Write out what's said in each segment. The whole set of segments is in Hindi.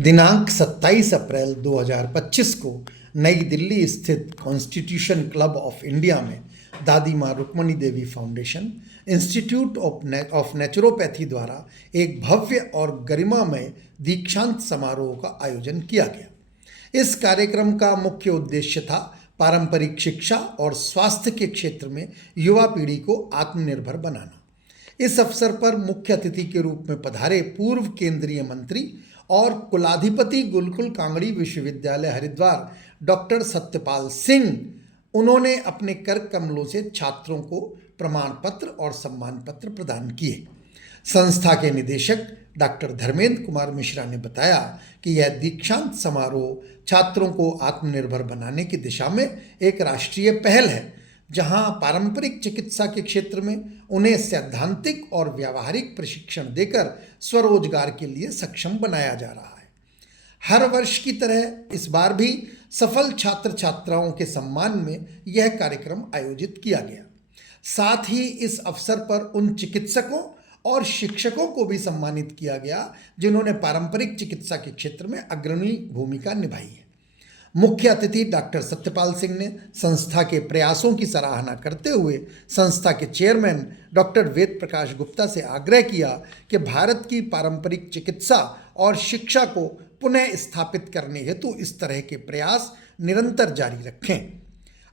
दिनांक 27 अप्रैल 2025 को नई दिल्ली स्थित कॉन्स्टिट्यूशन क्लब ऑफ इंडिया में दादी माँ रुक्मणी देवी फाउंडेशन इंस्टीट्यूट ऑफ नेचुरोपैथी द्वारा एक भव्य और गरिमामय दीक्षांत समारोह का आयोजन किया गया। इस कार्यक्रम का मुख्य उद्देश्य था पारंपरिक शिक्षा और स्वास्थ्य के क्षेत्र में युवा पीढ़ी को आत्मनिर्भर बनाना। इस अवसर पर मुख्य अतिथि के रूप में पधारे पूर्व केंद्रीय मंत्री और कुलाधिपति गुरुकुल कांगड़ी विश्वविद्यालय हरिद्वार डॉक्टर सत्यपाल सिंह, उन्होंने अपने कर कमलों से छात्रों को प्रमाण पत्र और सम्मान पत्र प्रदान किए। संस्था के निदेशक डॉक्टर धर्मेंद्र कुमार मिश्रा ने बताया कि यह दीक्षांत समारोह छात्रों को आत्मनिर्भर बनाने की दिशा में एक राष्ट्रीय पहल है, जहां पारंपरिक चिकित्सा के क्षेत्र में उन्हें सैद्धांतिक और व्यावहारिक प्रशिक्षण देकर स्वरोजगार के लिए सक्षम बनाया जा रहा है। हर वर्ष की तरह इस बार भी सफल छात्र छात्राओं के सम्मान में यह कार्यक्रम आयोजित किया गया। साथ ही इस अवसर पर उन चिकित्सकों और शिक्षकों को भी सम्मानित किया गया जिन्होंने पारंपरिक चिकित्सा के क्षेत्र में अग्रणी भूमिका निभाई है। मुख्य अतिथि डॉक्टर सत्यपाल सिंह ने संस्था के प्रयासों की सराहना करते हुए संस्था के चेयरमैन डॉक्टर वेद प्रकाश गुप्ता से आग्रह किया कि भारत की पारंपरिक चिकित्सा और शिक्षा को पुनः स्थापित करने हेतु इस तरह के प्रयास निरंतर जारी रखें।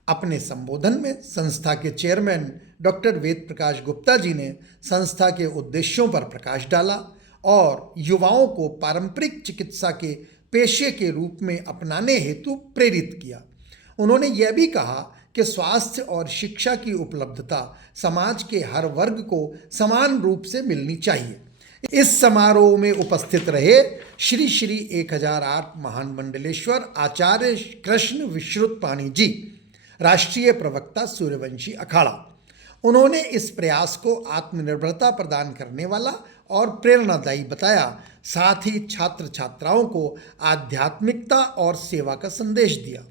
अपने संबोधन में संस्था के चेयरमैन डॉक्टर वेद प्रकाश गुप्ता जी ने संस्था के उद्देश्यों पर प्रकाश डाला और युवाओं को पारंपरिक चिकित्सा के पेशे के रूप में अपनाने हेतु प्रेरित किया। उन्होंने यह भी कहा कि स्वास्थ्य और शिक्षा की उपलब्धता समाज के हर वर्ग को समान रूप से मिलनी चाहिए। इस समारोह में उपस्थित रहे श्री श्री 1008 महान मंडलेश्वर आचार्य कृष्ण विश्रुत पाणी जी, राष्ट्रीय प्रवक्ता सूर्यवंशी अखाड़ा। उन्होंने इस प्रयास को आत्मनिर्भरता प्रदान करने वाला और प्रेरणादायी बताया। साथ ही छात्र छात्राओं को आध्यात्मिकता और सेवा का संदेश दिया।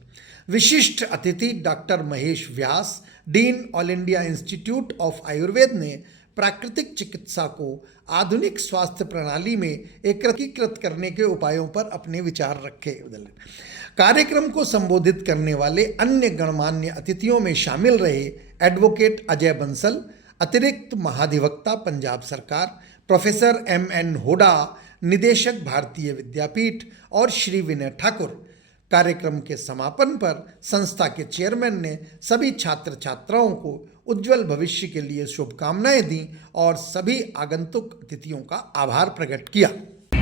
विशिष्ट अतिथि doctor Mahesh Vyas, dean all India institute of Ayurveda, ने प्राकृतिक चिकित्सा को आधुनिक स्वास्थ्य प्रणाली में एकीकृत करने के उपायों पर अपने विचार रखे। कार्यक्रम को संबोधित करने वाले अन्य गणमान्य अतिथियों में शामिल रहे एडवोकेट अजय बंसल, अतिरिक्त महाधिवक्ता पंजाब सरकार, प्रोफेसर MN होडा, निदेशक भारतीय विद्यापीठ, और श्री विनय ठाकुर। कार्यक्रम के समापन पर संस्था के चेयरमैन ने सभी छात्र छात्राओं को उज्जवल भविष्य के लिए शुभकामनाएं दी और सभी आगंतुक अतिथियों का आभार प्रकट किया।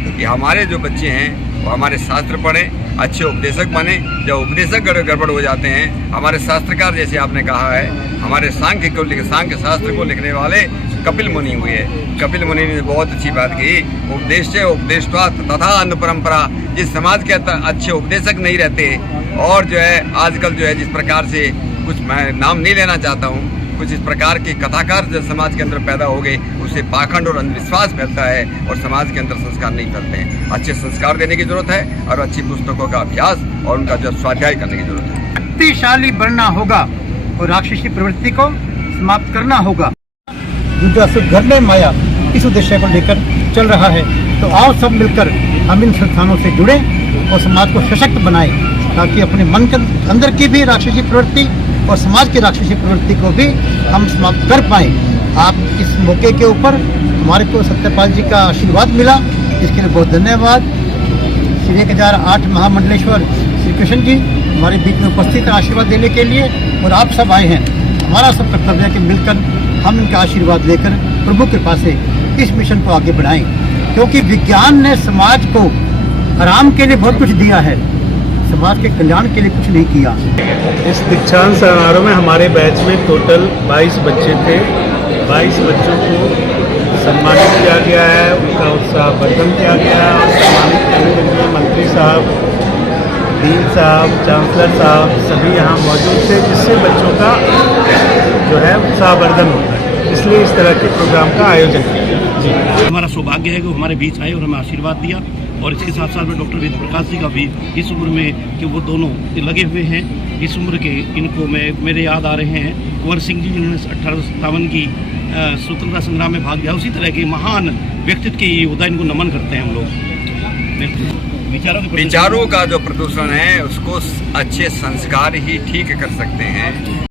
कि हमारे जो बच्चे हैं वो हमारे शास्त्र पढ़ें, अच्छे उपदेशक बने। जब उपदेशक गड़बड़ हो जाते हैं, हमारे शास्त्रकार, जैसे आपने कहा है, हमारे सांख्य शास्त्र को लिखने वाले कपिल मुनि हुए। कपिल मुनि ने बहुत अच्छी बात की, उपदेश उपदेशत्वा तथा अन्न परंपरा। जिस समाज के अच्छे उपदेशक नहीं रहते और जो है आजकल जो है जिस प्रकार से, कुछ मैं नाम नहीं लेना चाहता हूँ, कुछ इस प्रकार के कथाकार जो समाज के अंदर पैदा हो गए, उससे पाखंड और अंधविश्वास फैलता है और समाज के अंदर संस्कार नहीं फैलते हैं। अच्छे संस्कार देने की जरूरत है और अच्छी पुस्तकों का अभ्यास और उनका जो स्वाध्याय करने की जरूरत है। शक्तिशाली बनना होगा और राक्षसी प्रवृत्ति को समाप्त करना होगा। घर में माया इस उद्देश्य को लेकर चल रहा है, तो आओ सब मिलकर हम इन संस्थानों से जुड़े और समाज को सशक्त बनाएं, ताकि अपने मन के अंदर की भी राक्षसी प्रवृत्ति और समाज की राक्षसी प्रवृत्ति को भी हम समाप्त कर पाएं। आप इस मौके के ऊपर हमारे को सत्यपाल जी का आशीर्वाद मिला, इसके लिए बहुत धन्यवाद। श्री 1008 महामंडलेश्वर श्री कृष्ण जी हमारे बीच में उपस्थित आशीर्वाद देने के लिए, और आप सब आए हैं। हमारा सब कर्तव्य है कि मिलकर हम इनका आशीर्वाद लेकर प्रभु कृपा से इस मिशन को आगे बढ़ाएं, क्योंकि विज्ञान ने समाज को आराम के लिए बहुत कुछ दिया है, समाज के कल्याण के लिए कुछ नहीं किया। इस दीक्षांत समारोह में हमारे बैच में टोटल 22 बच्चे थे। 22 बच्चों को सम्मानित किया गया है, उनका उत्साहवर्धन किया गया है और सम्मानित करने के लिए मंत्री साहब, डीन साहब, चांसलर साहब सभी यहाँ मौजूद थे, जिससे बच्चों का जो है उत्साहवर्धन होता है। इसलिए इस तरह के प्रोग्राम का आयोजन किया जी। हमारा सौभाग्य है कि वो हमारे बीच आए और हमें आशीर्वाद दिया, और इसके साथ साथ में डॉक्टर वेद प्रकाश जी का भी इस उम्र में कि वो दोनों लगे हुए हैं, इस उम्र के इनको मेरे याद आ रहे हैं कुंवर सिंह जी, जिन्होंने 1857 की स्वतंत्रता संग्राम में भाग लिया। उसी तरह के महान व्यक्तित्व के योद्धा, इनको नमन करते हैं हम लोग। विचारों का जो प्रदूषण है उसको अच्छे संस्कार ही ठीक कर सकते हैं।